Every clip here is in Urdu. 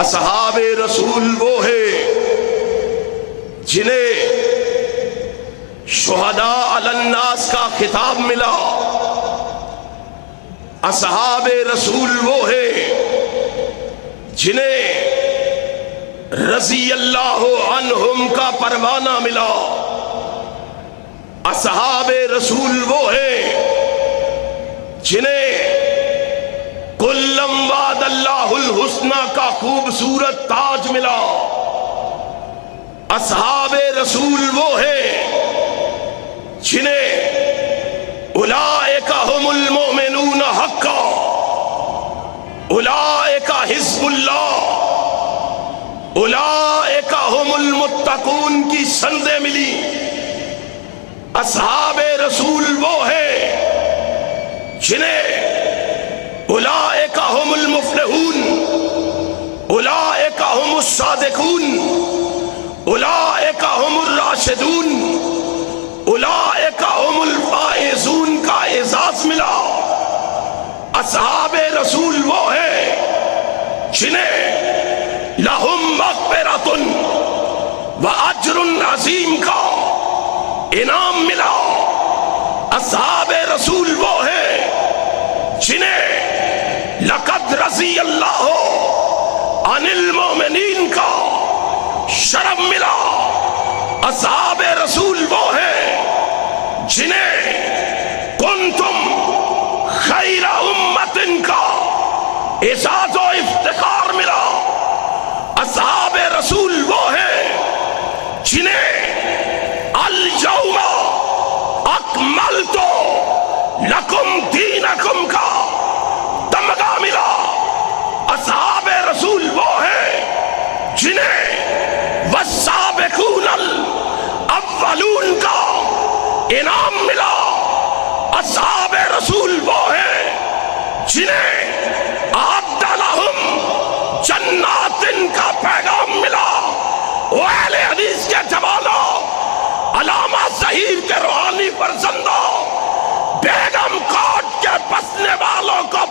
اصحاب رسول وہ ہیں جنہیں شہداء علی الناس کا خطاب ملا. اصحاب رسول وہ ہیں جنہیں رضی اللہ عنہم کا پروانہ ملا. اصحاب رسول وہ ہیں جنہیں کلم وعد اللہ الحسنہ کا خوبصورت تاج ملا. اصحاب رسول وہ ہیں جنہیں اولئک هم المؤمنون حقا اولئک حزب اللہ اولئک هم المتقون کی سندیں ملی. اصحاب رسول وہ ہیں جنہیں اولئک هم المفلحون اولئک هم الصادقون اولئک هم الراشدون اولئک هم الفائزون کا اعزاز ملا. اصحاب رسول وہ ہیں جنہیں لہم مغفرۃ واجر عظیم کا انعام ملا. اصحاب رسول وہ ہیں جنہیں لقد رضی اللہ عن المؤمنین کا شرف ملا. اصحاب رسول وہ ہیں جنہیں کنتم خیر امت کا اعزاز و افتخار ملا. اصحاب رسول وہ ہیں جنہیں الیوم اکملت لکم دینکم کا تمغہ ملا. اصحاب رسول وہ ہیں جنہیں والسابقون الاولون کا انعام ملا. اصحاب رسول وہ ہیں جنہیں اعد لہم جنات کا پیغام ملا. وہ اہل حدیث کے جوانوں، علامہ ظہیر کے روحانی فرزندوں، بیگم کوٹ کے بسنے والوں کو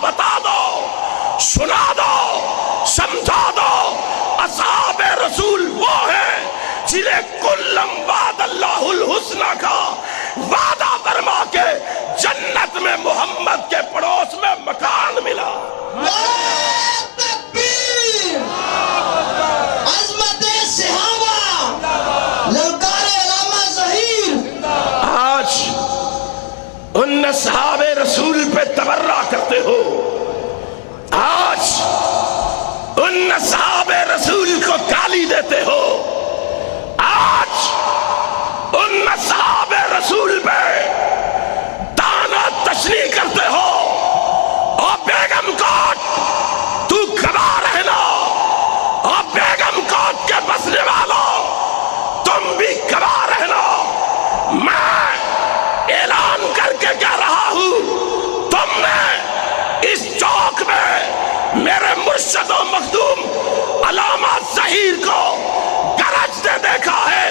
بتا دو، سنا دو، سمجھا دو. اصحاب رسول وہ ہیں جنہیں کلم وعد اللہ الحسنہ کا وعدہ فرما کے جنت میں محمد کے پڑوس میں مکان ملا. عظمت صحابہ، للکار علامہ ظہیر. آج ان اصحاب رسول پہ تبرہ کرتے ہو، آج ان اصحاب رسول کو گالی دیتے ہو، آج ان اصحاب رسول پہ تانا تشنیع کرتے ہو. اور بیگم کوٹ تو گواہ رہنا، اور بیگم کوٹ کے بسنے والوں تم بھی گواہ رہنا. میں اعلان کر کے کہہ رہا ہوں، تم نے اس چوک میں میرے مرشد و مخدوم علامہ ظہیر کو گرجتے دیکھا ہے.